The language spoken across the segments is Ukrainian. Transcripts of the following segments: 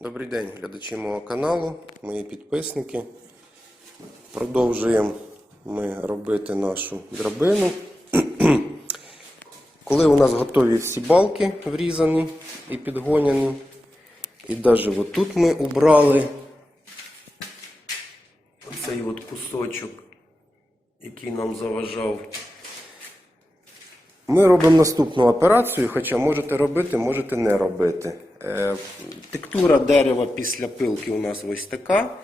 Добрий день, глядачі мого каналу, мої підписники. Продовжуємо ми робити нашу драбину. Коли у нас готові всі балки врізані і підгоняні, і навіть отут ми убрали оцей от кусочок, який нам заважав. Ми робимо наступну операцію, хоча можете робити, можете не робити. Е, Тектура дерева після пилки у нас ось така.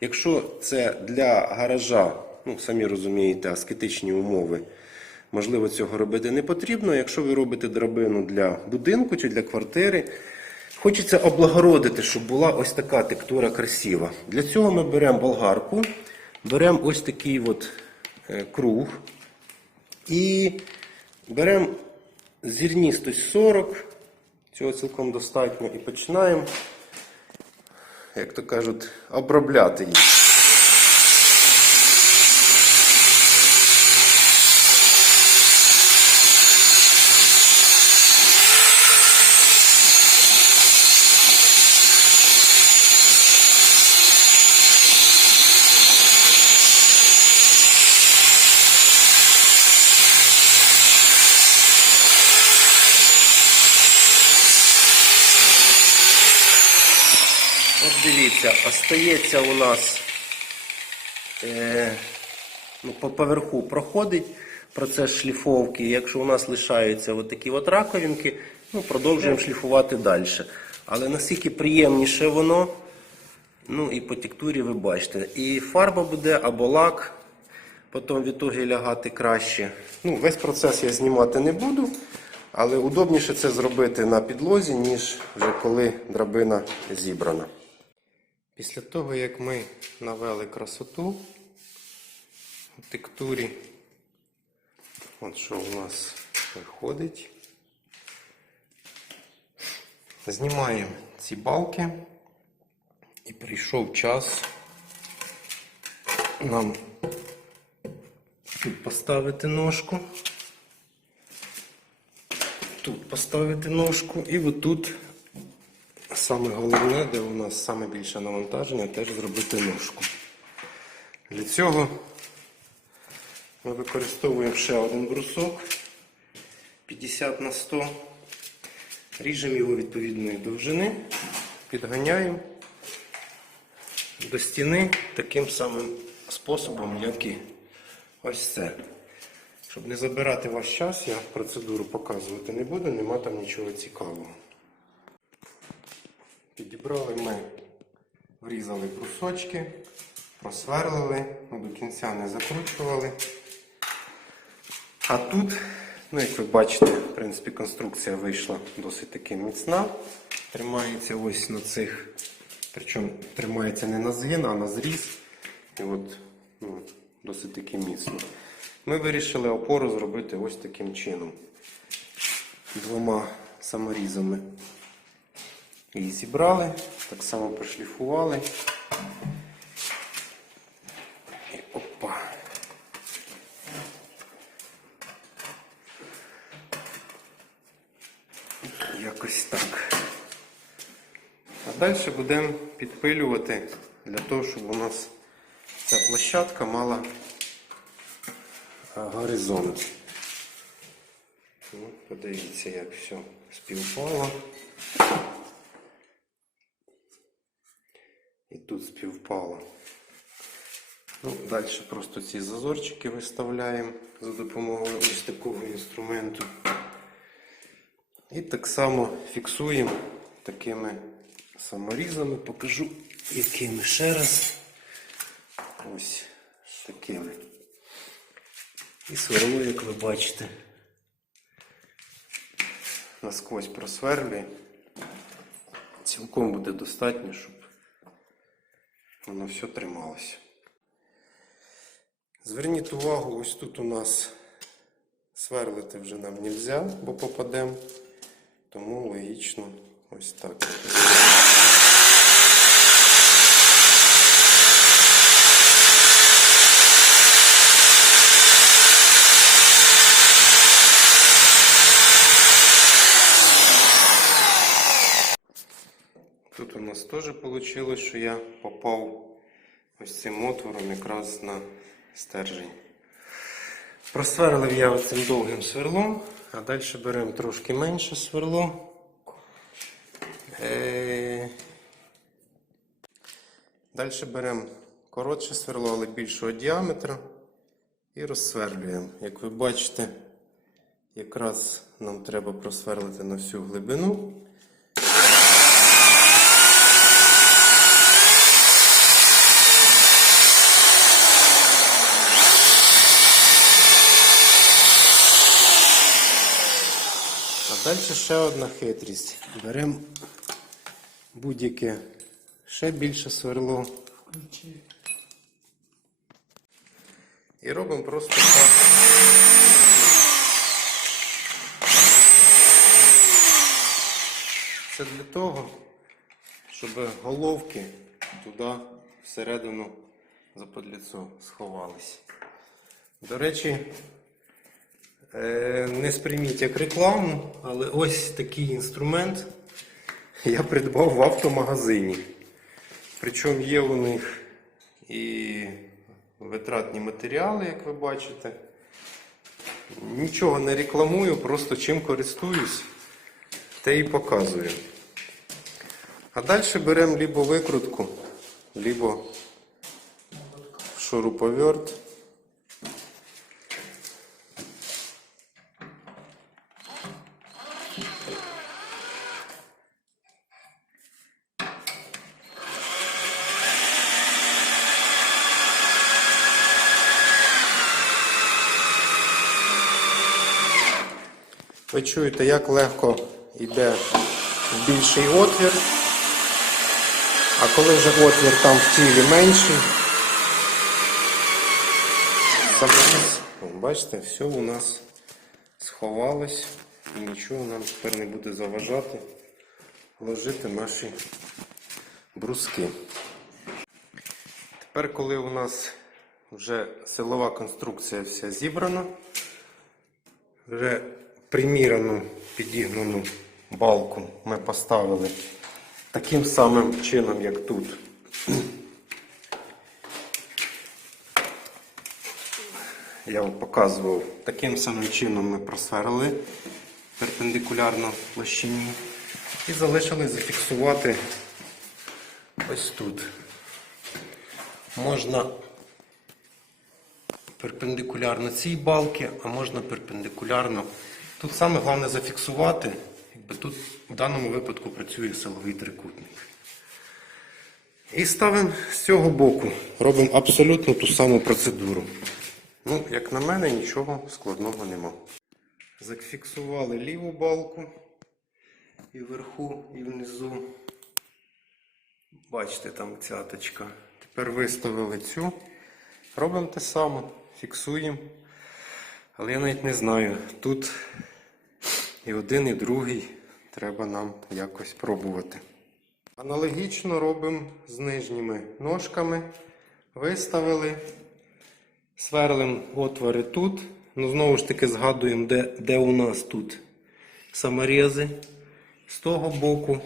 Якщо це для гаража, ну самі розумієте, аскетичні умови, можливо, цього робити не потрібно. Якщо ви робите драбину для будинку чи для квартири, хочеться облагородити, щоб була ось така тектура красива. Для цього ми беремо болгарку, беремо ось такий от е, круг. І беремо зірністость 40, цього цілком достатньо, і починаємо, як то кажуть, обробляти її. От дивіться, остається у нас е, ну, по поверху проходить процес шліфовки. Якщо у нас лишаються от такі от раковинки, ну, продовжуємо шліфувати далі. Але наскільки приємніше воно, ну і по текстурі ви бачите. І фарба буде або лак, потім в ітогі лягати краще. Ну, весь процес я знімати не буду. Але удобніше це зробити на підлозі, ніж вже коли драбина зібрана. Після того, як ми навели красоту в тектурі, от що у нас виходить, знімаємо ці балки. І прийшов час нам тут поставити ножку, тут поставити ножку і отут Саме головне, де у нас саме більше навантаження, теж зробити ножку. Для цього ми використовуємо ще один брусок 50 на 100, ріжемо його відповідної довжини, підганяємо до стіни таким самим способом, як і ось це. Щоб не забирати ваш час, я процедуру показувати не буду, нема там нічого цікавого. Підібрали ми, врізали брусочки, просверлили, ну, до кінця не закручували. А тут, ну як ви бачите, в принципі, конструкція вийшла досить таки міцна. Тримається ось на цих, причому тримається не на згин, а на зріз. І от ну, досить таки міцно. Ми вирішили опору зробити ось таким чином. Двома саморізами. Її зібрали, так само прошліфували. І опа. Якось так. А далі будемо підпилювати для того, щоб у нас ця площадка мала горизонт. Ну, подивіться, як все співпало. І тут співпало. Ну, Далі просто ці зазорчики виставляємо за допомогою ось такого інструменту. І так само фіксуємо такими саморізами. Покажу, якими ще раз. Ось такими. І сверло, як ви бачите, насквозь просверлює. Цілком буде достатньо, щоб воно все трималося. Зверніть увагу, ось тут у нас сверлити вже нам не можна, бо попадемо. Тому логічно ось так. Тут у нас теж вийшло, що я попав ось цим отвором якраз на стержень. Просверлив я оцим довгим сверлом, а далі беремо трошки менше сверло. Е, Далі беремо коротше сверло, але більшого діаметра і розсверлюємо. Як ви бачите, якраз нам треба просверлити на всю глибину. Далі ще одна хитрість. Беремо будь-яке ще більше сверло. І робимо просто так. Це для того, щоб головки туди всередину заподліцо сховались. До речі, не сприйміть як рекламу, але ось такий інструмент я придбав в автомагазині. Причому є у них і витратні матеріали, як ви бачите. Нічого не рекламую, просто чим користуюсь, те і показую. А далі беремо либо викрутку, либо шуруповерт. Ви чуєте, як легко йде в більший отвір. А коли вже отвір там в тілі менший, бачите, все у нас сховалось і нічого нам тепер не буде заважати ложити наші бруски. Тепер, коли у нас вже силова конструкція вся зібрана, вже примірену підігнану балку ми поставили таким самим чином, як тут. Я вам показував, таким самим чином ми просверлили перпендикулярно площині і залишили зафіксувати ось тут. Можна перпендикулярно цій балки, а можна перпендикулярно. Тут саме головне зафіксувати. Якби тут в даному випадку працює силовий трикутник. І ставимо з цього боку. Робимо абсолютно ту саму процедуру. Ну, як на мене, нічого складного нема. Зафіксували ліву балку і вверху, і внизу. Бачите, там цяточка. Тепер виставили цю. Робимо те саме, фіксуємо. Але я навіть не знаю, тут і один, і другий треба нам якось пробувати. Аналогічно робимо з нижніми ножками. Виставили, сверлимо отвори тут. Ну, знову ж таки згадуємо, де, де у нас тут саморези з того боку.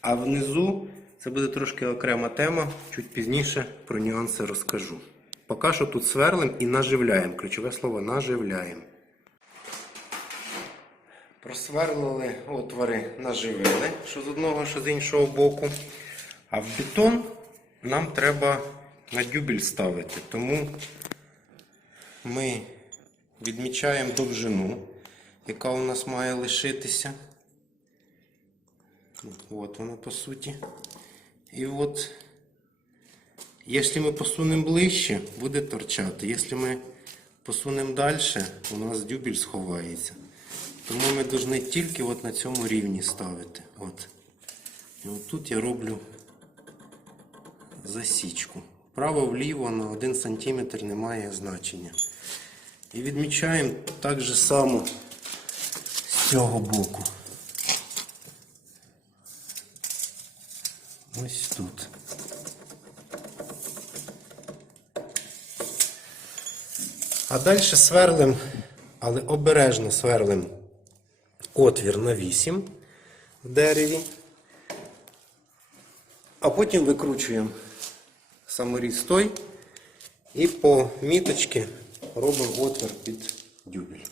А внизу це буде трошки окрема тема. Чуть пізніше про нюанси розкажу. Поки що тут сверлимо і наживляємо. Ключове слово наживляємо. Просверлили отвори, наживили, що з одного, що з іншого боку. А в бетон нам треба на дюбель ставити. Тому ми відмічаємо довжину, яка у нас має лишитися. От вона по суті. І от, якщо ми посунемо ближче, буде торчати. Якщо ми посунемо далі, у нас дюбель сховається. Тому ми повинні тільки от на цьому рівні ставити. От. І от тут я роблю засічку. Вправо-вліво на 1 см не має значення. І відмічаємо так же само з цього боку. Ось тут. А далі сверлим, але обережно сверлим отвір на 8 в дереві. А потім викручуємо саморіз той і по міточці робимо отвір під дюбель.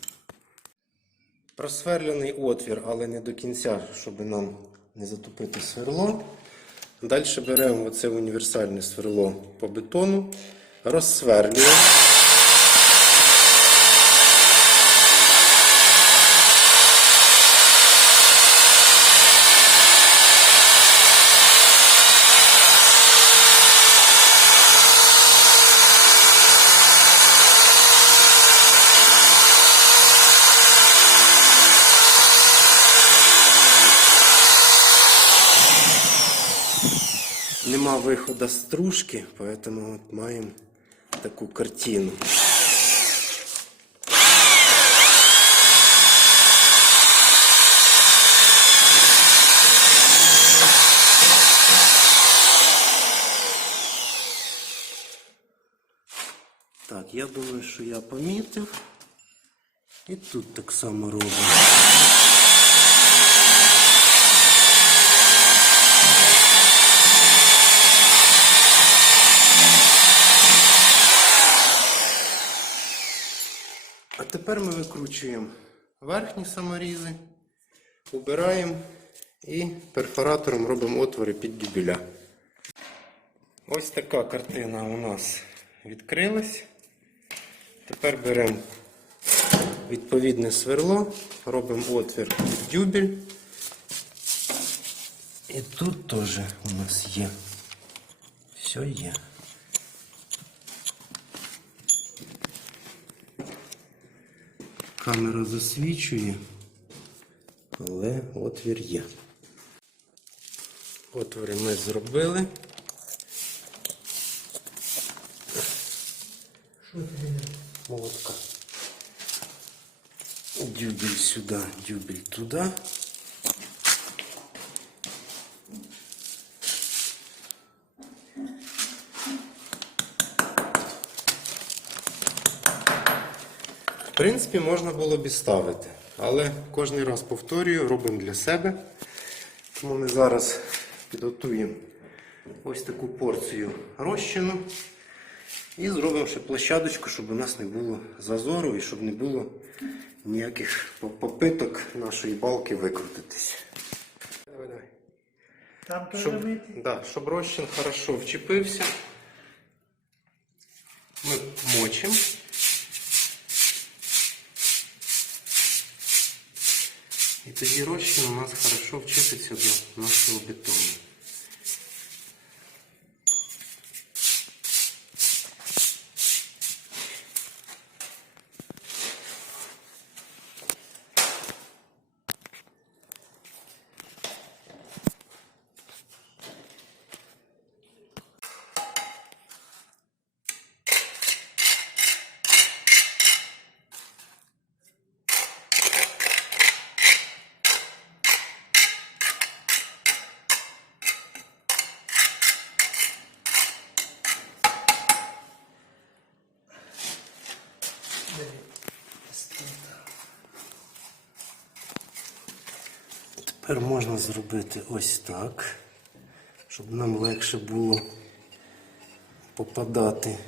Просверлений отвір, але не до кінця, щоб нам не затупити сверло. Далі беремо оце універсальне сверло по бетону, розсверлюємо. Нема виходу стружки, поэтому от маємо таку картину. Так, я думаю, що я помітив. І тут так само робимо. Тепер ми викручуємо верхні саморізи, убираємо і перфоратором робимо отвори під дюбеля. Ось така картина у нас відкрилась. Тепер беремо відповідне сверло, робимо отвір під дюбель. І тут теж у нас є. Все є. Камера засвічує, але отвір є. Отвори ми зробили. Що Молотка. Дюбель сюди, дюбель туди. Принципі, можна було б і ставити, але кожен раз повторюю, робимо для себе. Тому ми зараз підготуємо ось таку порцію розчину і зробимо ще площадочку, щоб у нас не було зазору і щоб не було ніяких попиток нашої балки викрутитись. Давай, давай. Там Щоб, да, щоб розчин хорошо вчепився, ми мочимо. Тоді розчин у нас хорошо вчепиться до нашого бетону. Тепер можна зробити ось так, щоб нам легше було попадати.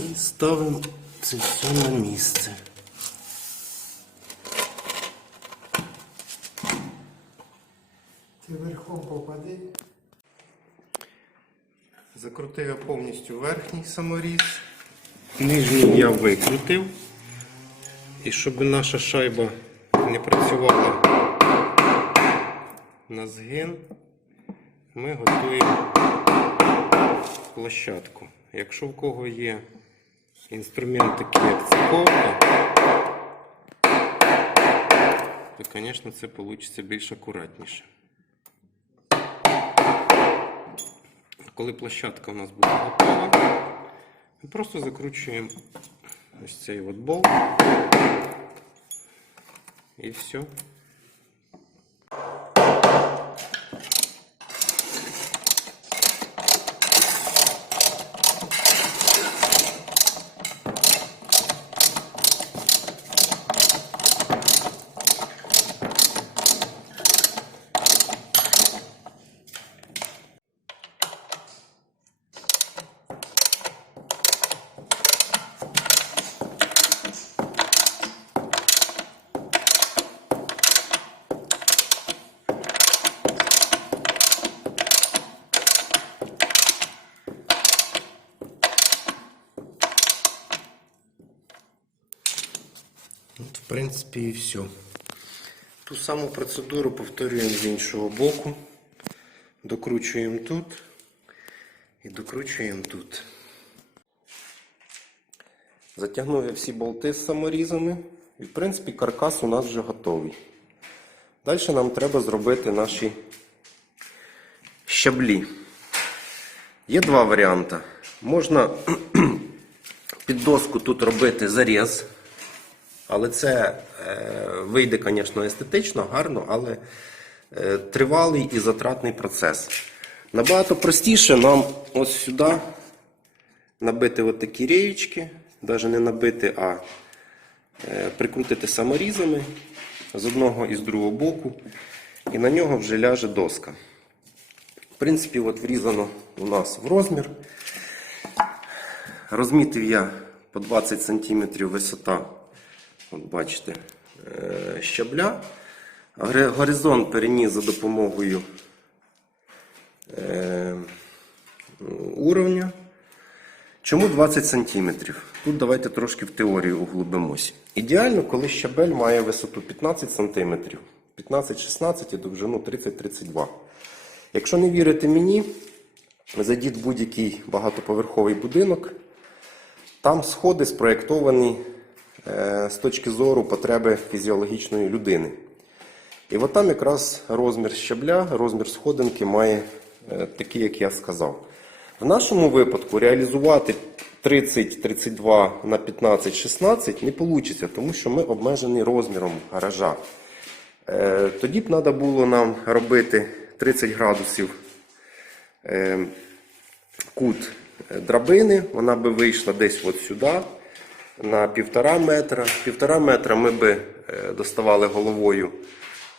І ставимо це все на місце. Ти верхом попади. Закрутив я повністю верхній саморіз. Нижній я викрутив. І щоб наша шайба не працювала на згин, ми готуємо площадку. Якщо в кого є інструмент такий, як циковка, то, звісно, це вийде більш акуратніше. Коли площадка у нас буде готова, ми просто закручуємо ось цей от болт і все. Принципі, і все. Ту саму процедуру повторюємо з іншого боку. Докручуємо тут і докручуємо тут. Затягнув я всі болти з саморізами. І, в принципі, каркас у нас вже готовий. Далі нам треба зробити наші щаблі. Є два варіанти. Можна під доску тут робити заріз, але це е, вийде, звісно, естетично, гарно, але е, тривалий і затратний процес. Набагато простіше нам ось сюди набити от такі реєчки, навіть не набити, а е, прикрутити саморізами з одного і з другого боку, і на нього вже ляже доска. В принципі, от врізано у нас в розмір. Розмітив я по 20 см висота, от бачите, е, щабля. Горизонт переніс за допомогою е, уровня. Чому 20 см? Тут давайте трошки в теорію углубимось. Ідеально, коли щабель має висоту 15 см, 15-16 і довжину 30-32 Якщо не вірите мені, зайдіть в будь-який багатоповерховий будинок. Там сходи спроєктовані з точки зору потреби фізіологічної людини. І от там якраз розмір щабля, розмір сходинки має е, такий, як я сказав. В нашому випадку реалізувати 30-32 на 15-16 не вийде, тому що ми обмежені розміром гаража. Е, Тоді б треба було нам робити 30 градусів е, кут е, драбини, вона би вийшла десь от сюди, на півтора метра. Півтора метра ми би е, доставали головою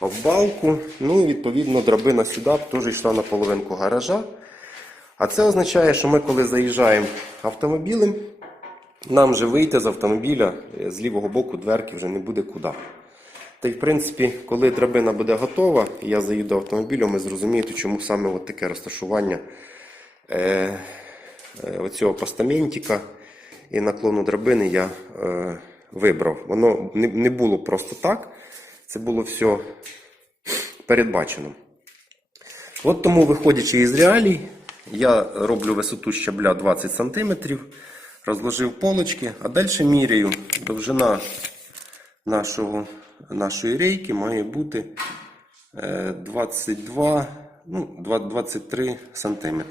в балку. Ну і відповідно драбина сюди теж йшла на половинку гаража. А це означає, що ми коли заїжджаємо автомобілем, нам же вийти з автомобіля е, з лівого боку дверки вже не буде куди. Та й в принципі, коли драбина буде готова, і я заїду автомобілем, ви зрозумієте, чому саме от таке розташування е, е, оцього постаментика і наклону драбини я е, вибрав. Воно не, не було просто так, це було все передбачено. От тому, виходячи із реалій, я роблю висоту щабля 20 см, розложив полочки, а далі міряю довжина нашого, нашої рейки має бути е, 22, ну, 2 23 см.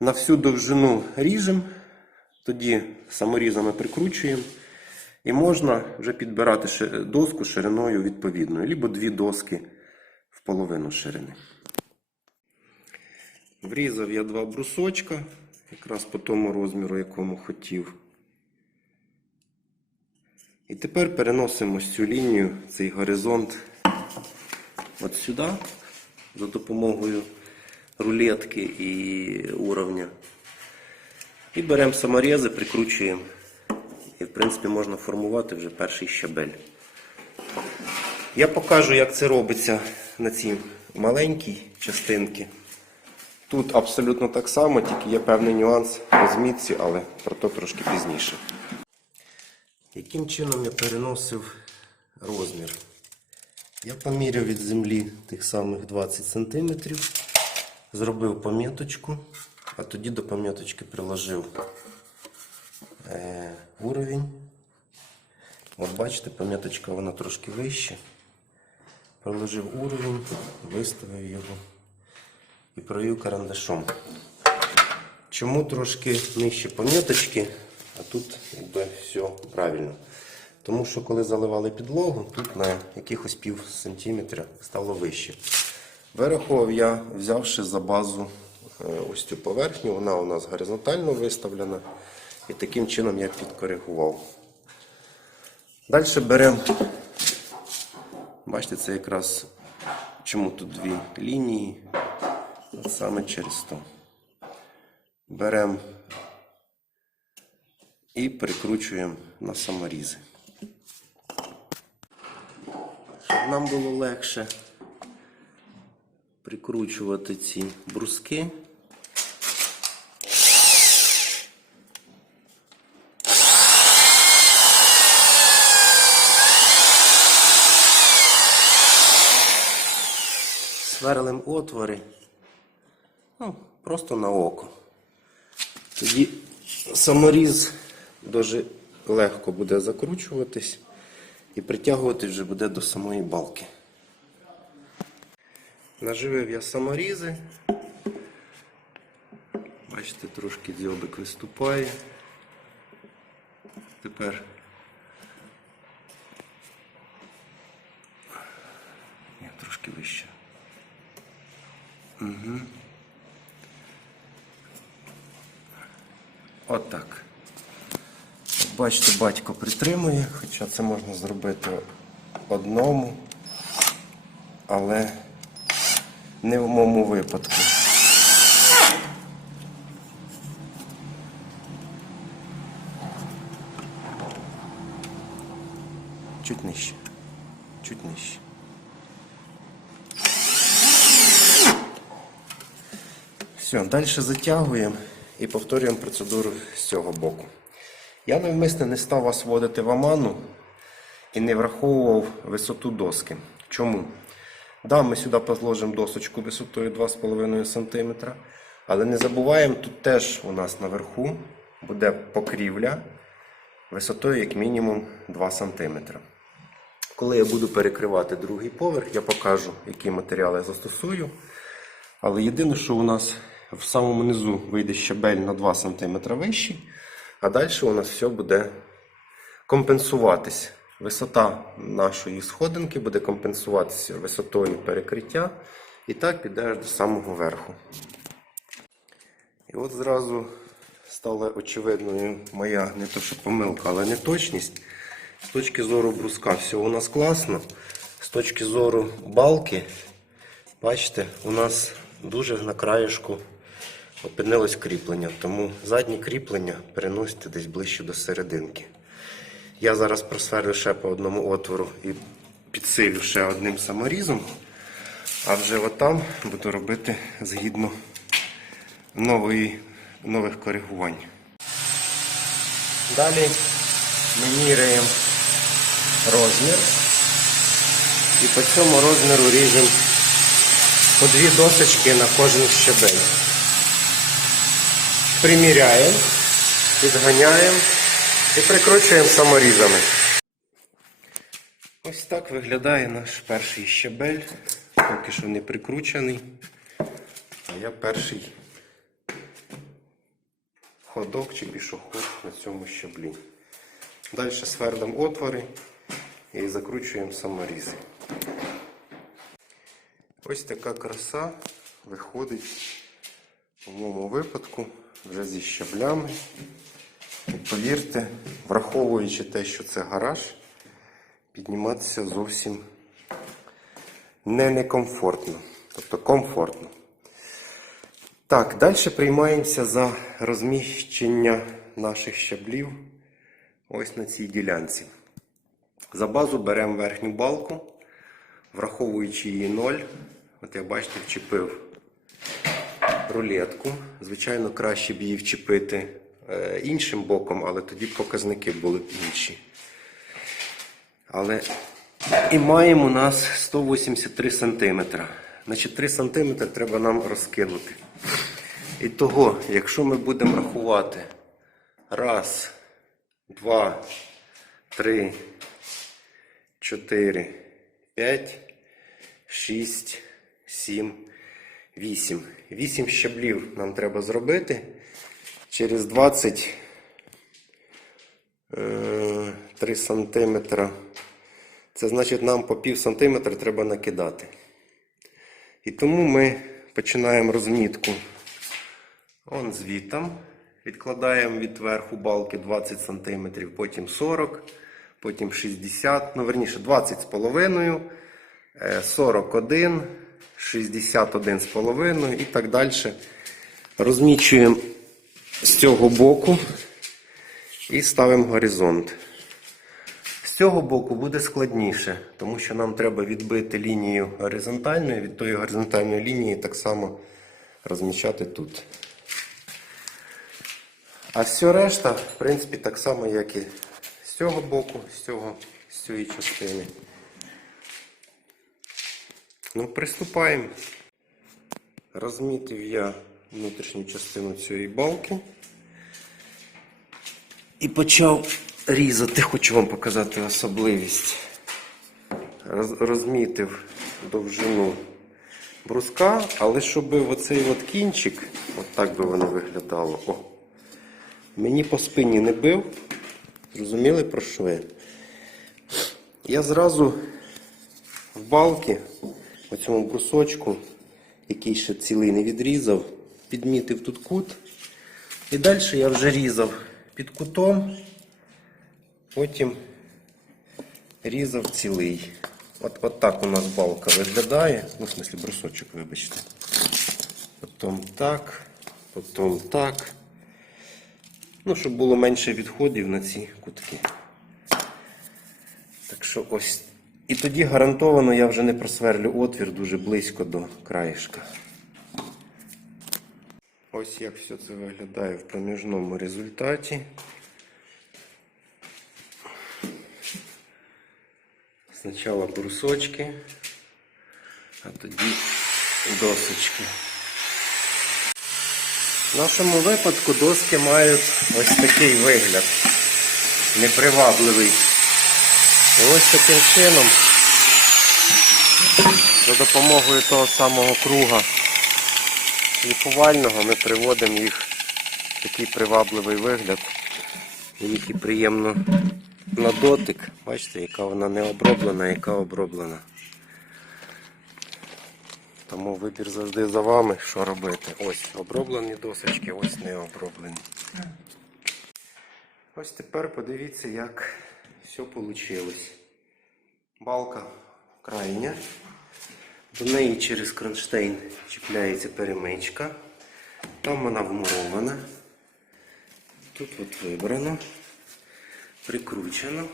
На всю довжину ріжемо, тоді саморізами прикручуємо. І можна вже підбирати доску шириною відповідною, либо дві доски в половину ширини. Врізав я два брусочка, якраз по тому розміру, якому хотів. І тепер переносимо цю лінію, цей горизонт от сюди, за допомогою рулетки і уровня. І беремо саморези, прикручуємо. І, в принципі, можна формувати вже перший щабель. Я покажу, як це робиться на цій маленькій частинці. Тут абсолютно так само, тільки є певний нюанс розмітці, але про то трошки пізніше. Яким чином я переносив розмір? Я поміряв від землі тих самих 20 см, зробив поміточку, а тоді до поміточки приложив е, уровень. От бачите, поміточка вона трошки вище. Проложив уровень, виставив його і провів карандашом. Чому трошки нижче поміточки, а тут якби все правильно. Тому що коли заливали підлогу, тут на якихось пів сантиметра стало вище. Вирахував я, взявши за базу ось цю поверхню, вона у нас горизонтально виставлена. І таким чином я підкоригував. Далі беремо, бачите, це якраз чому тут дві лінії. Саме через то. Беремо і прикручуємо на саморізи. Щоб нам було легше прикручувати ці бруски. Сверлим отвори. Ну, просто на око. Тоді саморіз дуже легко буде закручуватись і притягуватись вже буде до самої балки. Наживив я саморізи. Бачите, трошки дзьобик виступає. Тепер Ні, трошки вище. Угу. Отак. Бачите, батько притримує, хоча це можна зробити одному, але не в моєму випадку. Чуть нижче. Чуть нижче. Все, далі затягуємо і повторюємо процедуру з цього боку. Я навмисно не став вас вводити в оману і не враховував висоту доски. Чому? Да, ми сюди позложимо досочку висотою 2,5 см, але не забуваємо, тут теж у нас наверху буде покрівля висотою як мінімум 2 см. Коли я буду перекривати другий поверх, я покажу, які матеріали я застосую. Але єдине, що у нас в самому низу вийде щебель на 2 см вищий, а далі у нас все буде компенсуватись. Висота нашої сходинки буде компенсуватися висотою перекриття. І так піде аж до самого верху. І от зразу стала очевидною моя не то що помилка, але неточність. З точки зору бруска все у нас класно. З точки зору балки, бачите, у нас дуже на краєшку опинилось кріплення. Тому заднє кріплення переносите десь ближче до серединки. Я зараз просверлю ще по одному отвору і підсилю ще одним саморізом. А вже отам буду робити згідно нової, нових коригувань. Далі ми міряємо розмір. І по цьому розміру ріжемо по дві досочки на кожен щебель. Приміряємо, підганяємо і прикручуємо саморізами. Ось так виглядає наш перший щебель. Поки що не прикручений. А я перший ходок чи пішоход на цьому щаблі. Далі свердимо отвори і закручуємо саморізи. Ось така краса виходить у моєму випадку вже зі щаблями. І повірте, враховуючи те, що це гараж, підніматися зовсім не некомфортно. Тобто комфортно. Так, далі приймаємося за розміщення наших щаблів ось на цій ділянці. За базу беремо верхню балку, враховуючи її 0. От як бачите, вчепив рулетку. Звичайно, краще б її вчепити е, іншим боком, але тоді показники були б інші. Але і маємо у нас 183 см. Значить, 3 см треба нам розкинути. І того, якщо ми будемо рахувати раз, два, три, чотири, п'ять, шість, сім, вісім. Вісім щаблів нам треба зробити. Через 23 сантиметра. Це значить нам по пів сантиметра треба накидати. І тому ми починаємо розмітку он звітом. Відкладаємо від верху балки 20 см, потім 40, потім 60, ну верніше 20 з половиною, е, 41, 61 з половиною і так далі. Розмічуємо з цього боку і ставимо горизонт. З цього боку буде складніше, тому що нам треба відбити лінію горизонтальної, від тої горизонтальної лінії так само розміщати тут. А все решта, в принципі, так само, як і з цього боку, з, цього, з цієї частини. Ну, приступаємо. Розмітив я внутрішню частину цієї балки. І почав різати, хочу вам показати особливість. Розмітив довжину бруска, але щоб оцей от кінчик, от так би воно виглядало. О, мені по спині не бив. Зрозуміли про що я? Я зразу в балки, в цьому брусочку, який ще цілий не відрізав, підмітив тут кут. І далі я вже різав під кутом, потім різав цілий. От, от так у нас балка виглядає. Ну, в смислі, брусочок, вибачте. Потім так, потім так. Ну, щоб було менше відходів на ці кутки. Так що ось. І тоді гарантовано я вже не просверлю отвір дуже близько до краєшка. Ось як все це виглядає в проміжному результаті. Спочатку брусочки, а тоді досочки. В нашому випадку доски мають ось такий вигляд. Непривабливий. І ось таким чином, за допомогою того самого круга ліпувального, ми приводимо їх в такий привабливий вигляд. І їх і приємно на дотик. Бачите, яка вона не оброблена, яка оброблена. Тому вибір завжди за вами, що робити. Ось оброблені досочки, ось не оброблені. Ось тепер подивіться, як все вийшло. Балка крайня. До неї через кронштейн чіпляється перемичка. Там вона вмурована. Тут от вибрано, прикручено.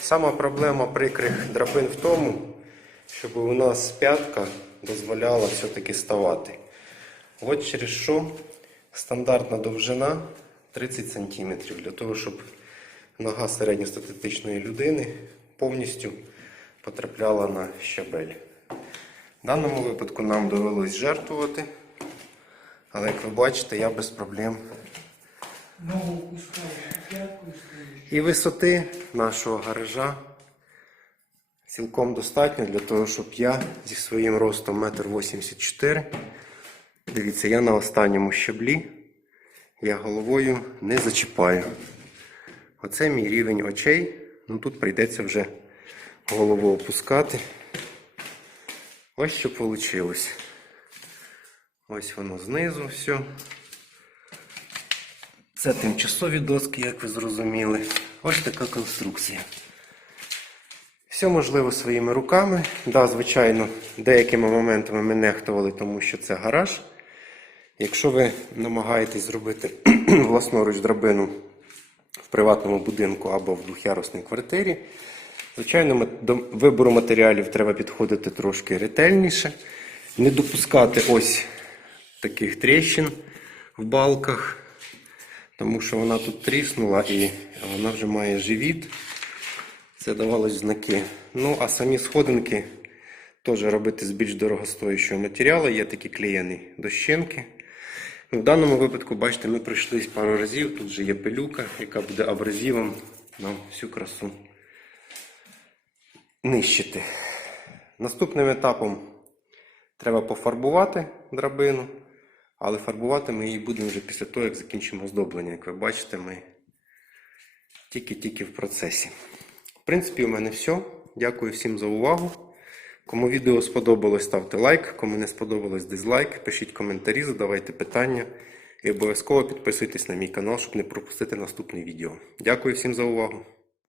Сама проблема прикрих драбин в тому, щоб у нас п'ятка дозволяла все-таки ставати. От через що стандартна довжина 30 см для того, щоб нога середньостатистичної людини повністю потрапляла на щабель. В даному випадку нам довелось жертвувати, але як ви бачите, я без проблем. І висоти нашого гаража цілком достатньо для того, щоб я зі своїм ростом 1,84 м. Дивіться, я на останньому щаблі, я головою не зачіпаю. Оце мій рівень очей. Ну тут прийдеться вже голову опускати. Ось що вийшло. Ось воно знизу все. Це тимчасові доски, як ви зрозуміли. Ось така конструкція. Все можливо своїми руками. Да, звичайно, деякими моментами ми нехтували, тому що це гараж. Якщо ви намагаєтесь зробити власноруч драбину в приватному будинку або в двохярусній квартирі, звичайно, до вибору матеріалів треба підходити трошки ретельніше. Не допускати ось таких тріщин в балках тому що вона тут тріснула і вона вже має живіт. Це давалось знаки. Ну, а самі сходинки теж робити з більш дорогостоящого матеріалу. Є такі клеєні дощинки. В даному випадку, бачите, ми пройшлись пару разів. Тут же є пилюка, яка буде абразивом нам всю красу нищити. Наступним етапом треба пофарбувати драбину. Але фарбувати ми її будемо вже після того, як закінчимо оздоблення. Як ви бачите, ми тільки-тільки в процесі. В принципі, у мене все. Дякую всім за увагу. Кому відео сподобалось, ставте лайк. Кому не сподобалось, дизлайк. Пишіть коментарі, задавайте питання. І обов'язково підписуйтесь на мій канал, щоб не пропустити наступне відео. Дякую всім за увагу.